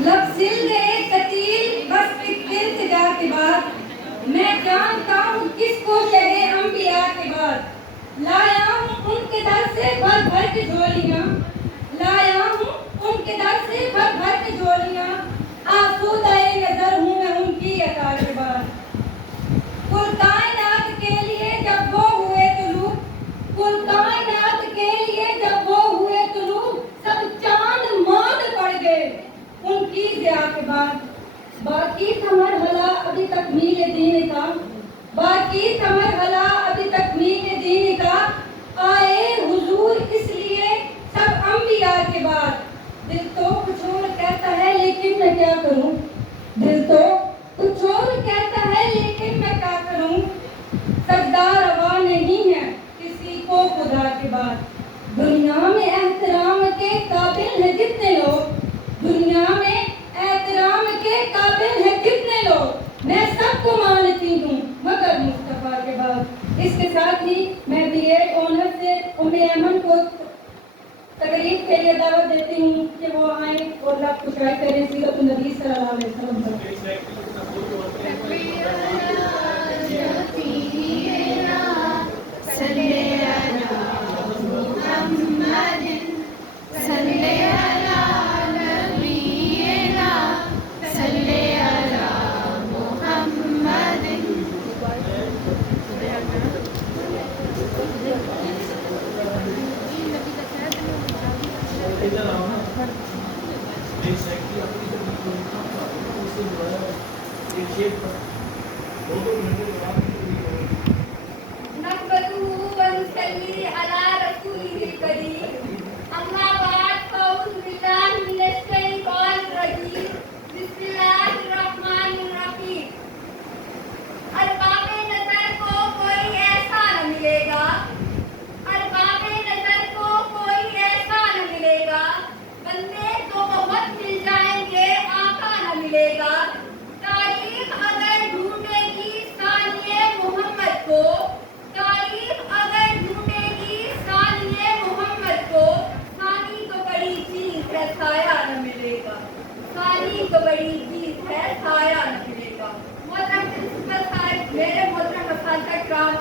لفظ قتیل بس ایک التجا کے بعد میں جانتا ہوں کس کو شہے انبیاء کے بعد لایا ہوں ان کے در سے بھر بھر کے جھولیاں لایا ہوں ان کے در سے بھر بھر کے جھولیاں آسودہ نظر ہوں میں ان کی عطا کے بعد کل کائنات کے لیے جب وہ ہوئے طلوع کل کائنات کے لیے جب وہ ہوئے طلوع سب چاند ماند پڑ گئے ان کی ضیاء کے بعد باقی تھا مرحلہ ابھی تکمیل دین کا باقی تھا مرحلہ ابھی تکمیل دین کا آئے حضور اس لیے سب انبیاء کے بعد دل تو کچھ اور کہتا ہے لیکن میں کیا کروں دل تو کچھ اور کہتا ہے لیکن میں کیا کروں سجدہ روا نہیں ہے کسی کو خدا کے بعد دنیا میں احترام کے قابل ہیں جتنے لوگ دنیا میں احترام کے قابل ہیں جتنے لوگ میں سب کو مانتی ہوں مگر مصطفیٰ کے بعد اس کے ساتھ ہی میں بی ایڈ آنر سے ام ایمن کو تقریب کے لیے دعوت دیتی ہوں کہ وہ آئیں اور رب کو شائع کریں سیرت النبی صلی اللہ علیہ وسلم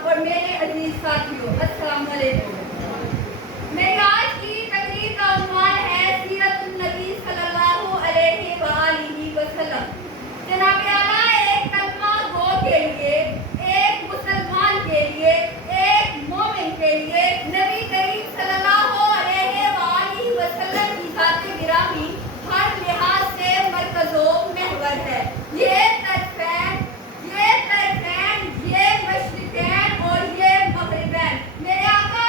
اور میرے عزیز ساتھیوں السلام علیکم میری آج کی تقریر کا عنوان ہے سیرت النبی صلی اللہ علیہ وآلہ وسلم جناب اعلیٰ ایک کلمہ گو کے لیے ایک مسلمان کے لیے ایک مومن کے لیے نبی کریم صلی اللہ علیہ وآلہ وسلم کی ذات گرامی ہر لحاظ سے مرکز و محور ہے یہ طرفین یہ مشرقین اور یہ مغربین میرے آقا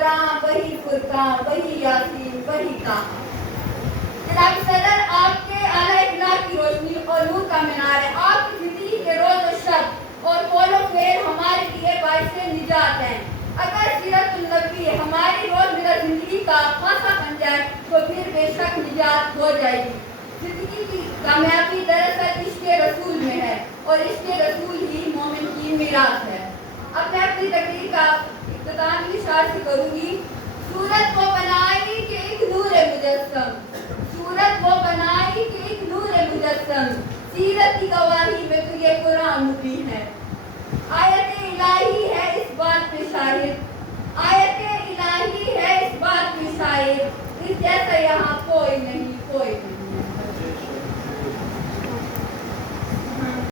قرآن وہی فرقان وہی یاسین وہی طٰہٰ۔ جناب صدر، آپ کے اعلیٰ اخلاق کی روشنی اور نور کا مینار ہے۔ آپ کی زندگی کے روز و شب اور فعل و فعل ہمارے لیے باعث نجات ہیں۔ اگر سیرت النبی ہماری روزمرہ زندگی کا خاصہ بن جائے تو پھر بے شک نجات ہو جائے گی۔ زندگی کی کامیابی دراصل عشق رسول میں ہے اور عشق رسول ہی مومن کی میراث ہے۔ اب میں اپنی تقریر کا اختتام اس اشعار سے کروں گی۔ صورت وہ بنائی کہ ایک نور مجسم، صورت وہ بنائی کہ ایک نور مجسم، سیرت کی گواہی میں تو یہ قرآن مبین ہے۔ آیت الہی ہے اس بات پہ شاہد، آیت الہی ہے اس بات پہ شاہد، اس جیسا یہاں کوئی نہیں کوئی نہیں۔